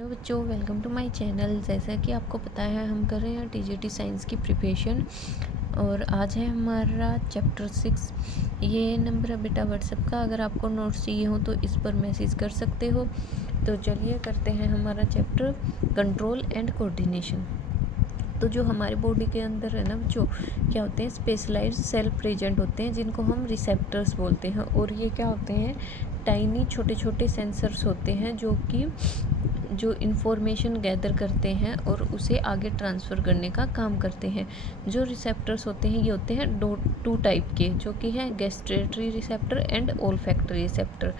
Hello बच्चों, welcome to my channel. जैसा कि आपको पता है हम कर रहे हैं टीजीटी साइंस की प्रिपरेशन और आज है हमारा चैप्टर 6। ये नंबर है बेटा व्हाट्सएप का। अगर आपको नोट्स चाहिए हो तो इस पर मैसेज कर सकते हो। तो चलिए करते हैं हमारा चैप्टर कंट्रोल एंड कोऑर्डिनेशन। तो जो हमारे बॉडी के अंदर है ना जो क्या होते हैं, स्पेशलाइज्ड सेल प्रेजेंट होते हैं जिनको हम रिसेप्टर्स बोलते हैं। और ये क्या होते हैं, टाइनी छोटे छोटे सेंसर्स होते हैं जो इन्फॉर्मेशन गैदर करते हैं और उसे आगे ट्रांसफ़र करने का काम करते हैं। जो रिसेप्टर्स होते हैं ये होते हैं टू टाइप के, जो कि हैं gustatory receptor and olfactory receptor.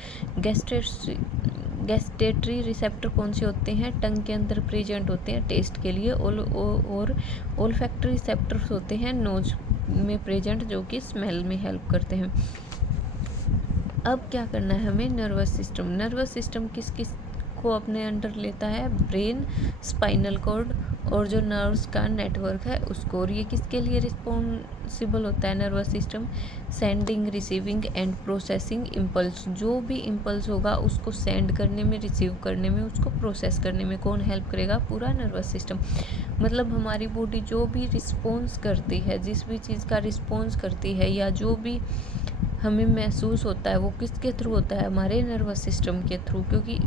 Gustatory receptor कौन से होते हैं, टंग के अंदर प्रेजेंट होते हैं टेस्ट के लिए। और ओल्फैक्टरी रिसेप्टर्स होते हैं नोज में प्रेजेंट, जो कि स्मेल में हेल्प करते हैं। अब क्या करना है हमें, नर्वस सिस्टम किस किस को अपने अंडर लेता है, ब्रेन, स्पाइनल कॉर्ड और जो नर्व्स का नेटवर्क है उसको। और ये किसके लिए रिस्पॉन्सिबल होता है nervous system, sending, receiving end processing impulse. जो भी इम्पल्स होगा उसको सेंड करने में, रिसीव करने में, उसको प्रोसेस करने में कौन हेल्प करेगा, पूरा नर्वस सिस्टम। मतलब हमारी बॉडी जो भी रिस्पॉन्स करती है, जिस भी चीज़ का रिस्पॉन्स करती है या जो भी हमें महसूस होता है वो किसके थ्रू होता है, हमारे नर्वस सिस्टम के थ्रू। क्योंकि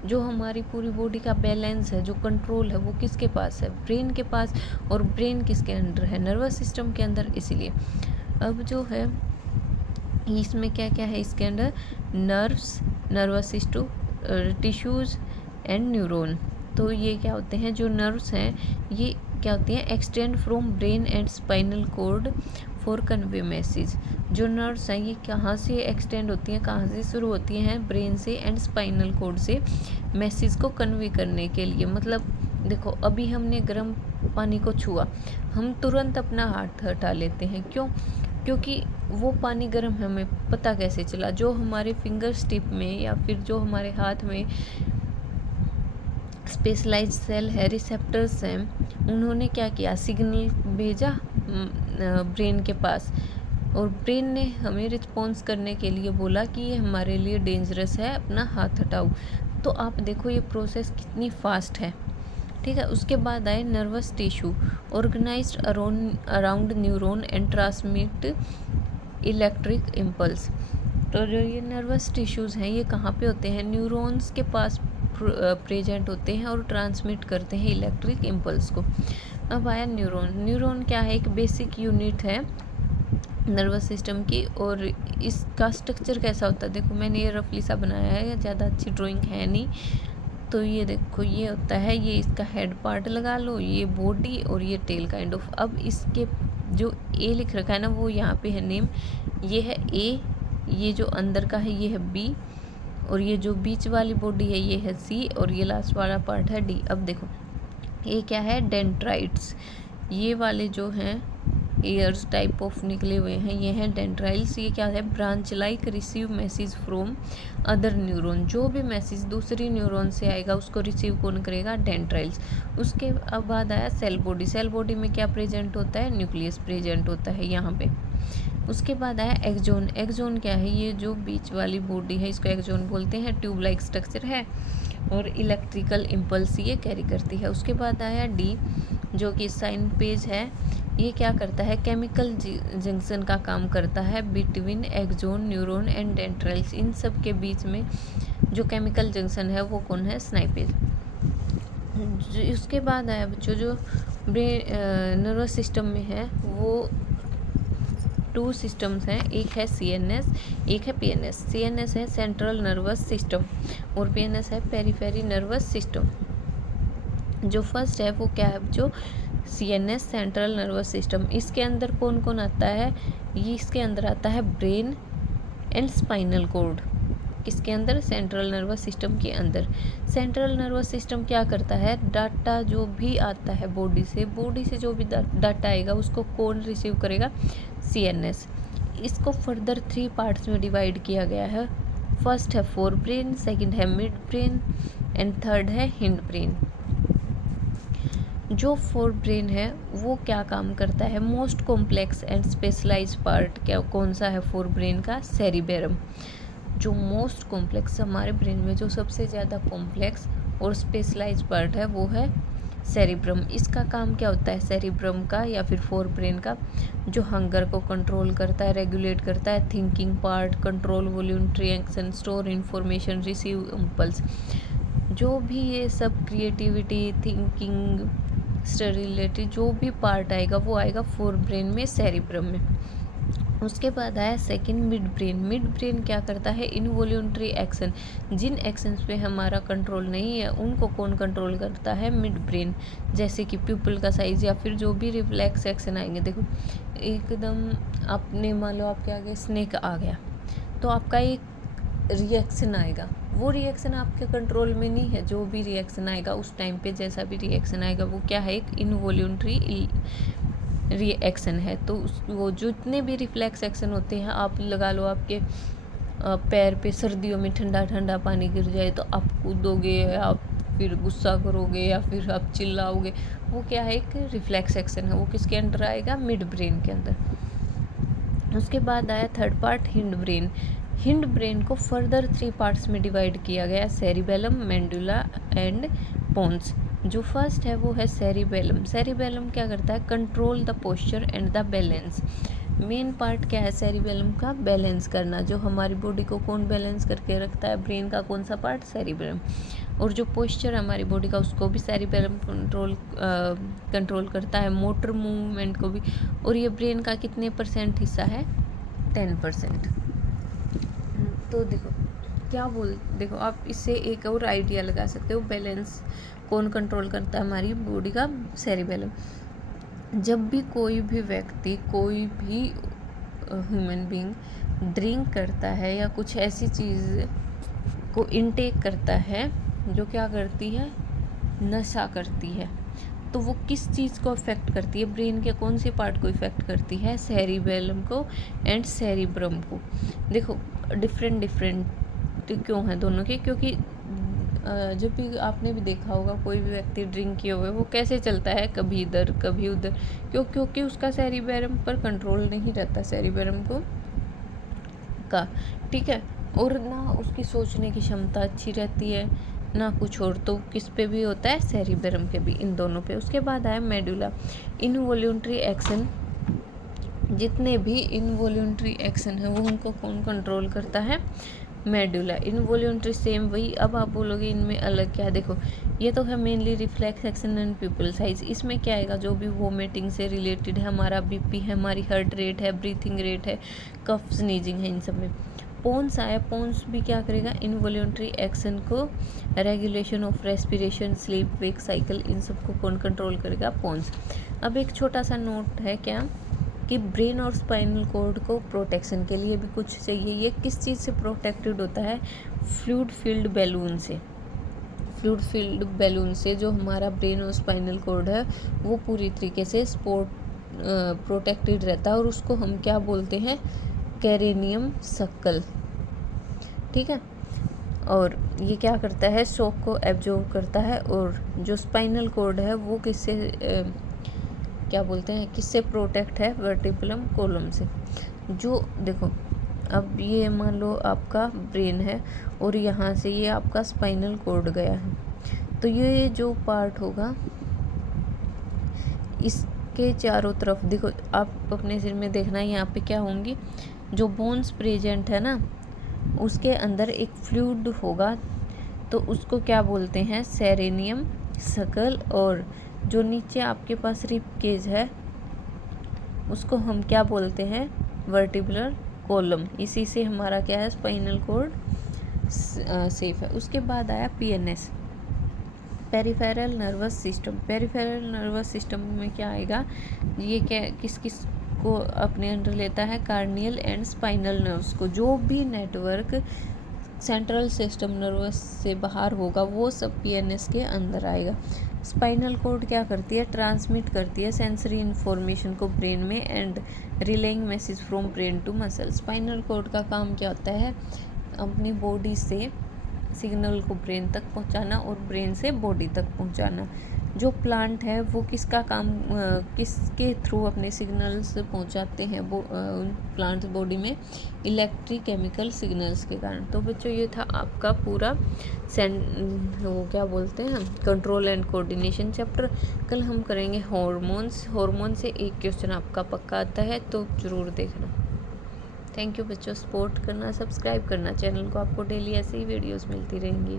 जो हमारी पूरी बॉडी का बैलेंस है, जो कंट्रोल है, वो किसके पास है, ब्रेन के पास। और ब्रेन किसके अंडर है, नर्वस सिस्टम के अंदर। इसीलिए अब जो है इसमें क्या क्या है, इसके अंदर nerves, nervous system, tissues and neuron. तो ये क्या होते हैं, जो नर्व्स हैं ये क्या होती हैं, extend from brain and spinal cord for convey message. जो नर्व्स हैं ये कहाँ से एक्सटेंड होती हैं, कहाँ से शुरू होती हैं, ब्रेन से एंड स्पाइनल कॉर्ड से, मैसेज को कन्वे करने के लिए। मतलब देखो, अभी हमने गर्म पानी को छुआ, हम तुरंत अपना हाथ हटा लेते हैं। क्यों? क्योंकि वो पानी गर्म है, हमें पता कैसे चला, जो हमारे फिंगर टिप में या फिर जो हमारे हाथ में स्पेशलाइज्ड सेल है, रिसेप्टर्स हैं, उन्होंने क्या किया, सिग्नल भेजा ब्रेन के पास। और ब्रेन ने हमें रिस्पॉन्स करने के लिए बोला कि ये हमारे लिए डेंजरस है, अपना हाथ हटाओ। तो आप देखो ये प्रोसेस कितनी फास्ट है, ठीक है। उसके बाद आए nervous tissue, organised around neuron and transmit electric impulse. तो जो ये नर्वस टिश्यूज़ हैं ये कहाँ पे होते हैं, न्यूरॉन्स के पास प्रेजेंट होते हैं और ट्रांसमिट करते हैं इलेक्ट्रिक इम्पल्स को। अब आया न्यूरॉन क्या है, एक बेसिक यूनिट है नर्वस सिस्टम की। और इसका स्ट्रक्चर कैसा होता है, देखो मैंने ये रफली सा बनाया है, ज़्यादा अच्छी ड्राइंग है नहीं। तो ये देखो ये होता है, ये इसका हेड पार्ट लगा लो, ये बॉडी और ये टेल काइंड ऑफ। अब इसके जो ए लिख रखा है ना, वो यहाँ पे है नेम, ये है ए, ये जो अंदर का है ये है बी, और ये जो बीच वाली बॉडी है ये है सी, और ये लास्ट वाला पार्ट है डी। अब देखो ये क्या है, डेंड्राइट्स। ये वाले जो हैं एयर्स टाइप ऑफ निकले हुए हैं, ये हैं डेंड्राइल्स। ये क्या है, branch like receive message from other neuron. जो भी मैसेज दूसरी न्यूरॉन से आएगा उसको रिसीव कौन करेगा, डेंड्राइल्स। उसके अब बाद आया सेल बॉडी। सेल बॉडी में क्या प्रेजेंट होता है, न्यूक्लियस प्रेजेंट होता है यहाँ पे। उसके बाद आया एक्सोन। एक्सोन क्या है, ये जो बीच वाली बॉडी है इसको एक्सोन बोलते हैं, ट्यूब लाइक स्ट्रक्चर है और इलेक्ट्रिकल इम्पल्स ये कैरी करती है। उसके बाद आया डी, जो कि साइन पेज है। ये क्या करता है, केमिकल जंक्शन का काम करता है between axon, neuron and dendrites. इन सब के बीच में जो केमिकल जंक्शन है वो कौन है, स्नाइपेज। उसके बाद आया बच्चों जो ब्रेन नर्वस सिस्टम में है वो टू सिस्टम्स हैं, एक है सीएनएस, एक है पीएनएस। सीएनएस है सेंट्रल नर्वस सिस्टम और पीएनएस है पेरिफेरी नर्वस सिस्टम। जो फर्स्ट है वो क्या है जो सीएनएस, सेंट्रल नर्वस सिस्टम। इसके अंदर कौन कौन आता है, ये इसके अंदर आता है ब्रेन एंड स्पाइनल कॉर्ड। किसके अंदर, सेंट्रल नर्वस सिस्टम के अंदर। सेंट्रल नर्वस सिस्टम क्या करता है, डाटा जो भी आता है बॉडी से जो भी डाटा आएगा उसको कौन रिसीव करेगा, सीएनएस। इसको फर्दर 3 पार्ट्स में डिवाइड किया गया है। फर्स्ट है फोर ब्रेन, सेकंड है मिड ब्रेन एंड थर्ड है हिंड ब्रेन। जो फोर ब्रेन है वो क्या काम करता है, most complex and specialise part क्या कौन सा है फोर ब्रेन का, सेरिबेरम। जो मोस्ट कॉम्प्लेक्स हमारे ब्रेन में जो सबसे ज़्यादा कॉम्प्लेक्स और स्पेशलाइज पार्ट है वो है सेरिब्रम। इसका काम क्या होता है सेरिब्रम का या फिर फोर ब्रेन का, जो हंगर को कंट्रोल करता है, रेगुलेट करता है, thinking part, control voluntary action, store information, receive impulse, जो भी ये सब क्रिएटिविटी, थिंकिंग से रिलेटेड जो भी पार्ट आएगा वो आएगा फोर ब्रेन में, सेरिब्रम में। उसके बाद आया second mid brain. Mid brain क्या करता है, इनवॉल्यूंटरी एक्शन, जिन एक्शंस पे हमारा कंट्रोल नहीं है उनको कौन कंट्रोल करता है, मिड ब्रेन। जैसे कि प्यूपल का साइज या फिर जो भी रिफ्लेक्स एक्शन आएंगे। देखो एकदम आपने मान लो आपके आगे स्नेक आ गया तो आपका एक रिएक्शन आएगा, वो रिएक्शन आपके कंट्रोल में नहीं है। जो भी रिएक्शन आएगा उस टाइम पे, जैसा भी रिएक्शन आएगा वो क्या है, एक इनवॉल्यूंटरी रिएक्शन है। तो वो जितने भी रिफ्लेक्स एक्शन होते हैं, आप लगा लो आपके पैर पे सर्दियों में ठंडा ठंडा पानी गिर जाए तो आप कूदोगे, आप फिर गुस्सा करोगे या फिर आप चिल्लाओगे, वो क्या है, एक रिफ्लेक्स एक्शन है। वो किसके अंडर आएगा, मिड ब्रेन के अंदर। उसके बाद आया third part, hind brain. Hind brain को फर्दर 3 पार्ट्स में डिवाइड किया गया, सेरिबेलम, मेंडुला एंड पोन्स। जो फर्स्ट है वो है सेरिबेलम। सेरिबेलम क्या करता है, control the posture and the balance. Main part क्या है सेरिबेलम का, बैलेंस करना। जो हमारी बॉडी को कौन बैलेंस करके रखता है, ब्रेन का कौन सा पार्ट, सेरिबेलम। और जो पोस्चर हमारी बॉडी का उसको भी सेरिबेलम कंट्रोल करता है, मोटर मूवमेंट को भी। और ये ब्रेन का कितने % हिस्सा है, 10%। तो देखो आप इससे एक और आइडिया लगा सकते हो, बैलेंस कौन कंट्रोल करता है हमारी बॉडी का, सेरिबेलम। जब भी कोई भी व्यक्ति, कोई भी ह्यूमन बीइंग ड्रिंक करता है या कुछ ऐसी चीज़ को इनटेक करता है जो क्या करती है, नशा करती है, तो वो किस चीज़ को इफ़ेक्ट करती है, ब्रेन के कौन से पार्ट को इफ़ेक्ट करती है, सेरिबेलम को एंड सेरिब्रम को। देखो डिफरेंट क्यों है दोनों के, क्योंकि जब भी आपने भी देखा होगा कोई भी व्यक्ति ड्रिंक किए हुए वो कैसे चलता है, कभी इधर कभी उधर, क्योंकि उसका सेरिबेलम पर कंट्रोल नहीं रहता, सेरिबेलम को का, ठीक है। और ना उसकी सोचने की क्षमता अच्छी रहती है ना कुछ और, तो किस पे भी होता है, सेरिबेलम के भी, इन दोनों पे। उसके बाद आया मेडुला। इनवॉल्यूंटरी एक्शन, जितने भी इनवॉल्यूंटरी एक्शन है वो उनको कौन कंट्रोल करता है, मेडुला। इनवॉल्यूंटरी सेम वही। अब आप बोलोगे इनमें अलग क्या है, देखो ये तो है mainly reflex action and pupil size. इसमें क्या आएगा, जो भी वोमिटिंग से रिलेटेड है, हमारा बीपी है, हमारी हार्ट रेट है, ब्रीथिंग रेट है, कफ स्नीजिंग है, इन सब में। पोन्स आया, पोन्स भी क्या करेगा, इनवॉल्यूंटरी एक्शन को, regulation of respiration, sleep wake cycle, इन सब को कौन कंट्रोल करेगा, पोन्स। अब एक छोटा सा नोट है क्या, कि ब्रेन और स्पाइनल कॉर्ड को प्रोटेक्शन के लिए भी कुछ चाहिए। ये किस चीज़ से प्रोटेक्टेड होता है, फ्लूइड फील्ड बैलून से। फ्लूइड फील्ड बैलून से जो हमारा ब्रेन और स्पाइनल कॉर्ड है वो पूरी तरीके से प्रोटेक्टेड रहता है, और उसको हम क्या बोलते हैं, कैरेनियम सक्कल, ठीक है। और ये क्या करता है, शॉक को एब्जॉर्ब करता है। और जो स्पाइनल कॉर्ड है वो किससे क्या बोलते हैं, किससे प्रोटेक्ट है, वर्टिब्रम कोलम से। जो देखो अब ये मान लो आपका ब्रेन है और यहाँ से ये आपका स्पाइनल कॉर्ड गया है, तो ये जो पार्ट होगा इसके चारों तरफ देखो, आप अपने सिर में देखना यहाँ पे क्या होंगी, जो बोन्स प्रेजेंट है ना उसके अंदर एक फ्लूइड होगा, तो उसको क्या बोलते हैं, सेरेनियम सकल। और जो नीचे आपके पास रिब केज है उसको हम क्या बोलते हैं, वर्टिब्रल कॉलम। इसी से हमारा क्या है, स्पाइनल कॉर्ड सेफ है। उसके बाद आया PNS, peripheral nervous system. Peripheral nervous system में क्या आएगा, ये क्या किस किस को अपने अंडर लेता है, कार्नियल एंड स्पाइनल नर्व्स को। जो भी नेटवर्क सेंट्रल सिस्टम नर्वस से बाहर होगा वो सब पीएनएस के अंदर आएगा। स्पाइनल कॉर्ड क्या करती है, ट्रांसमिट करती है सेंसरी इन्फॉर्मेशन को ब्रेन में and relaying message from brain to muscle. Spinal cord का काम क्या होता है, अपनी बॉडी से सिग्नल को ब्रेन तक पहुंचाना और ब्रेन से बॉडी तक पहुंचाना। जो प्लांट है वो किसका काम किसके थ्रू अपने सिग्नल्स पहुंचाते हैं वो उन प्लांट बॉडी में, इलेक्ट्रिक केमिकल सिग्नल्स के कारण। तो बच्चों ये था आपका पूरा वो क्या बोलते हैं कंट्रोल एंड कोऑर्डिनेशन चैप्टर। कल हम करेंगे हॉर्मोन्स। हॉर्मोन से एक क्वेश्चन आपका पक्का आता है, तो ज़रूर देखना। थैंक यू बच्चों, सपोर्ट करना, सब्सक्राइब करना चैनल को, आपको डेली ऐसे ही वीडियोस मिलती रहेंगी।